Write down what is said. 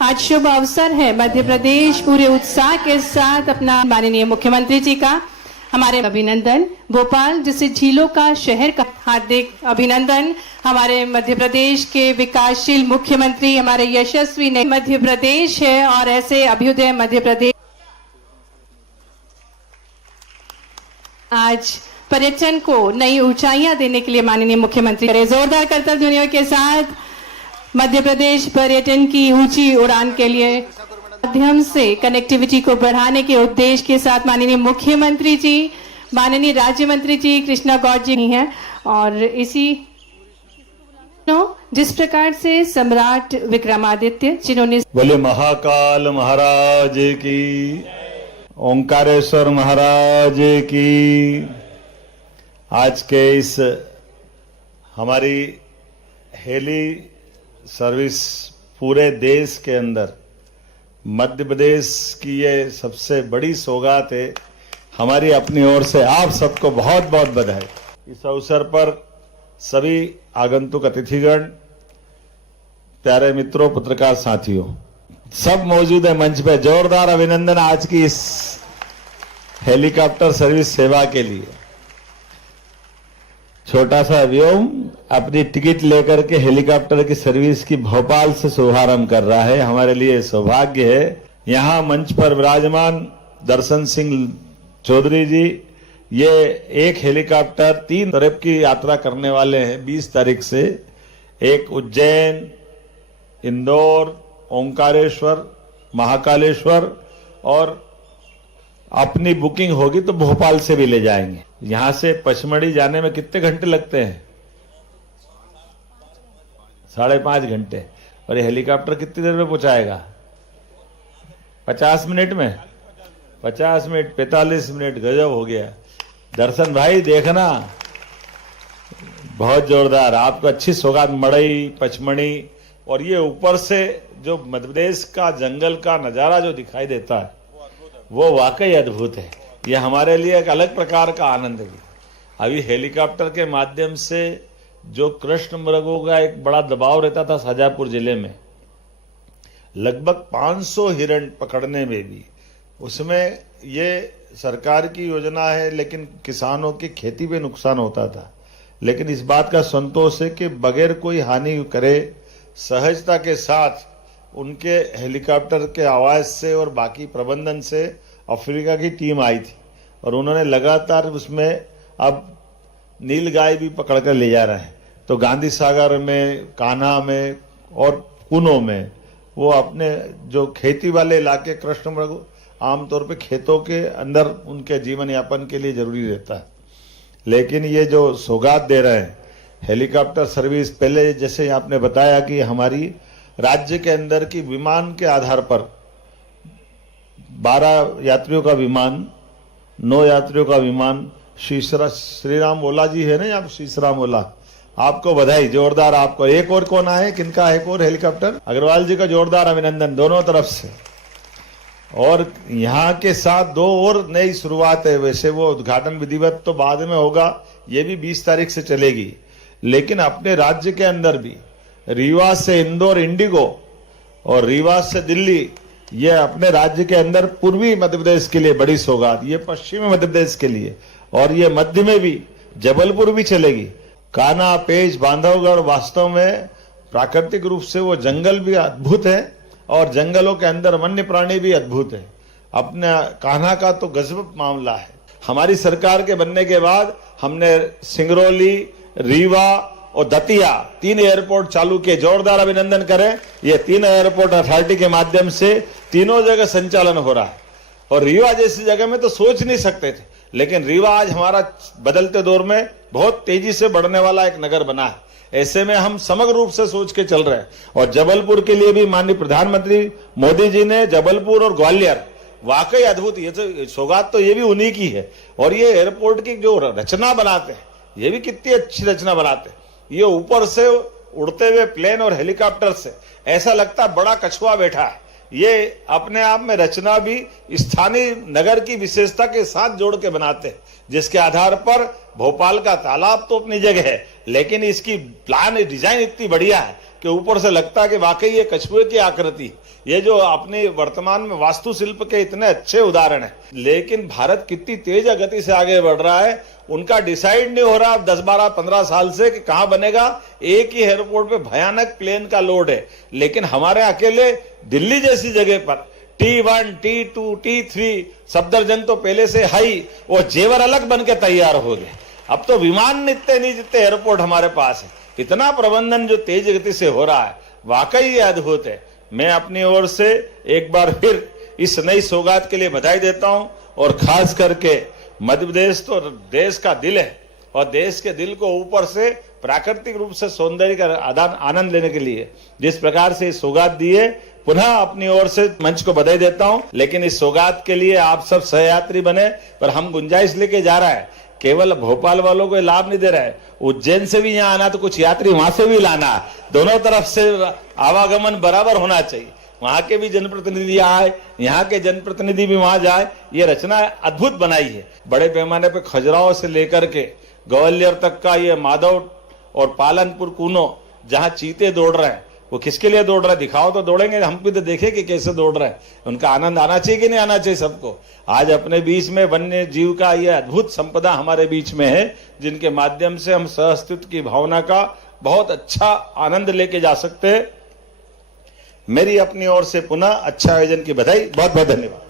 आज शुभ अवसर है। मध्य प्रदेश पूरे उत्साह के साथ अपना माननीय मुख्यमंत्री जी का हमारे अभिनंदन। भोपाल जिसे झीलों का शहर का हार्दिक अभिनंदन। हमारे मध्य प्रदेश के विकासशील मुख्यमंत्री हमारे यशस्वी नए मध्य प्रदेश है और ऐसे अभ्युदय मध्य प्रदेश आज पर्यटन को नई ऊंचाइयां देने के लिए माननीय मुख्यमंत्री करे। जोरदार करतब ध्वनियों के साथ मध्य प्रदेश पर्यटन की ऊंची उड़ान के लिए माध्यम से कनेक्टिविटी को बढ़ाने के उद्देश्य के साथ माननीय मुख्यमंत्री जी, माननीय राज्य मंत्री जी कृष्णा गौड़ जी हैं। और इसी जिस प्रकार से सम्राट विक्रमादित्य जिन्होंने बोले महाकाल महाराज की, ओंकारेश्वर महाराज की। आज के इस हमारी हेली सर्विस पूरे देश के अंदर मध्य प्रदेश की ये सबसे बड़ी सौगात है। हमारी अपनी ओर से आप सबको बहुत बहुत बधाई। इस अवसर पर सभी आगंतुक अतिथिगण, प्यारे मित्रों, पत्रकार साथियों, सब मौजूद है मंच पे। जोरदार अभिनंदन आज की इस हेलीकॉप्टर सर्विस सेवा के लिए। छोटा सा व्योम अपनी टिकट लेकर के हेलीकॉप्टर की सर्विस की भोपाल से शुभारंभ कर रहा है। हमारे लिए सौभाग्य है। यहां मंच पर विराजमान दर्शन सिंह चौधरी जी, ये एक हेलीकॉप्टर 3 तरफ की यात्रा करने वाले हैं 20 तारीख से। एक उज्जैन, इंदौर, ओंकारेश्वर, महाकालेश्वर, और अपनी बुकिंग होगी तो भोपाल से भी ले जाएंगे। यहां से पचमढ़ी जाने में कितने घंटे लगते हैं? 5.5 घंटे। और ये हेलीकॉप्टर कितनी देर में पहुंचाएगा? 50 मिनट में, 50 मिनट, 45 मिनट। गजब हो गया। दर्शन भाई देखना, बहुत जोरदार। आपको अच्छी सौगात, मड़ई, पचमढ़ी, और ये ऊपर से जो मध्य प्रदेश का जंगल का नजारा जो दिखाई देता है वो वाकई अद्भुत है। ये हमारे लिए एक अलग प्रकार का आनंद है। अभी हेलीकॉप्टर के माध्यम से जो कृष्ण मृगों का एक बड़ा दबाव रहता था शाजापुर जिले में, लगभग 500 हिरण पकड़ने में भी, उसमें ये सरकार की योजना है, लेकिन किसानों की खेती पे नुकसान होता था। लेकिन इस बात का संतोष है कि बगैर कोई हानि करे, सहजता के साथ उनके हेलीकॉप्टर के आवाज से और बाकी प्रबंधन से अफ्रीका की टीम आई थी और उन्होंने लगातार उसमें अब नीलगाय भी पकड़कर ले जा रहे हैं। तो गांधी सागर में, कान्हा में और कुनो में वो अपने जो खेती वाले इलाके, कृष्ण मृग आमतौर पे खेतों के अंदर उनके जीवन यापन के लिए जरूरी रहता है। लेकिन ये जो सौगात दे रहे हैं हेलीकॉप्टर सर्विस, पहले जैसे आपने बताया कि हमारी राज्य के अंदर की विमान के आधार पर 12 यात्रियों का विमान, 9 यात्रियों का विमान, श्री राम ओला जी है ना यहाँ, श्री राम ओला, आपको बधाई, जोरदार। आपको एक और कौन आए, किनका है एक और हेलीकॉप्टर? अग्रवाल जी का जोरदार अभिनंदन दोनों तरफ से। और यहाँ के साथ 2 और नई शुरुआत है। वैसे वो उद्घाटन विधिवत तो बाद में होगा, ये भी 20 तारीख से चलेगी। लेकिन अपने राज्य के अंदर भी रीवा से इंदौर इंडिगो और रीवा से दिल्ली, ये अपने राज्य के अंदर पूर्वी मध्य प्रदेश के लिए बड़ी सौगात, ये पश्चिमी मध्य प्रदेश के लिए, और ये मध्य में भी जबलपुर भी चलेगी। कान्हा, पेंच, बांधवगढ़ वास्तव में प्राकृतिक रूप से वो जंगल भी अद्भुत है और जंगलों के अंदर वन्य प्राणी भी अद्भुत है। अपने कान्हा का तो गजब मामला है। हमारी सरकार के बनने के बाद हमने सिंगरौली, रीवा और दतिया 3 एयरपोर्ट चालू किए। जोरदार अभिनंदन करें। ये 3 एयरपोर्ट अथॉरिटी के माध्यम से तीनों जगह संचालन हो रहा है। और रीवा जैसी जगह में तो सोच नहीं सकते थे, लेकिन रीवा आज हमारा बदलते दौर में बहुत तेजी से बढ़ने वाला एक नगर बना है। ऐसे में हम समग्र रूप से सोच के चल रहे हैं। और जबलपुर के लिए भी माननीय प्रधानमंत्री मोदी जी ने जबलपुर और ग्वालियर, वाकई अद्भुत, ये तो सौगात तो ये भी उन्हीं की है। और ये एयरपोर्ट की जो रचना बनाते हैं, ये भी कितनी अच्छी रचना बनाते हैं। ये ऊपर से उड़ते हुए प्लेन और हेलीकॉप्टर से ऐसा लगता है बड़ा कछुआ बैठा है। ये अपने आप में रचना भी स्थानीय नगर की विशेषता के साथ जोड़ के बनाते हैं, जिसके आधार पर भोपाल का तालाब तो अपनी जगह है, लेकिन इसकी प्लान डिजाइन इतनी बढ़िया है कि ऊपर से लगता है कि वाकई ये कछुए की आकृति। ये जो अपने वर्तमान में वास्तुशिल्प के इतने अच्छे उदाहरण हैं, लेकिन भारत कितनी तेज गति से आगे बढ़ रहा है, उनका डिसाइड नहीं हो रहा 10, 12, 15 साल से कि कहां बनेगा। एक ही एयरपोर्ट पे भयानक प्लेन का लोड है, लेकिन हमारे अकेले दिल्ली जैसी जगह पर T1, T2, T3 सफदरजंग तो पहले से हाई, वो जेवर अलग बन के तैयार हो गए। अब तो विमान इतने नहीं जितने एयरपोर्ट हमारे पास है। इतना प्रबंधन जो तेज गति से हो रहा है, वाकई ये अद्भुत है। मैं अपनी ओर से एक बार फिर इस नई सौगात के लिए बधाई देता हूं, और खास करके मध्य प्रदेश तो देश का दिल है, और देश के दिल को ऊपर से प्राकृतिक रूप से सौंदर्य का आनंद लेने के लिए जिस प्रकार से सौगात दी है, पुनः अपनी ओर से मंच को बधाई देता हूं। लेकिन इस सौगात के लिए आप सब सहयात्री बने, पर हम गुंजाइश लेके जा रहा है, केवल भोपाल वालों को लाभ नहीं दे रहा है, उज्जैन से भी यहाँ आना तो कुछ यात्री वहां से भी लाना, दोनों तरफ से आवागमन बराबर होना चाहिए। वहां के भी जनप्रतिनिधि आए, यहाँ के जनप्रतिनिधि भी वहां जाए। ये रचना अद्भुत बनाई है। बड़े पैमाने पे खजुराहो से लेकर के ग्वालियर तक का ये माधव और पालनपुर कूनो जहां चीते दौड़ रहे हैं, वो किसके लिए दौड़ रहे हैं? दिखाओ तो दौड़ेंगे, हम भी तो देखें कि कैसे दौड़ रहे हैं। उनका आनंद आना चाहिए कि नहीं आना चाहिए सबको। आज अपने बीच में वन्य जीव का ये अद्भुत संपदा हमारे बीच में है, जिनके माध्यम से हम सहअस्तित्व की भावना का बहुत अच्छा आनंद लेके जा सकते हैं। मेरी अपनी ओर से पुनः अच्छा आयोजन की बधाई, बहुत बहुत धन्यवाद।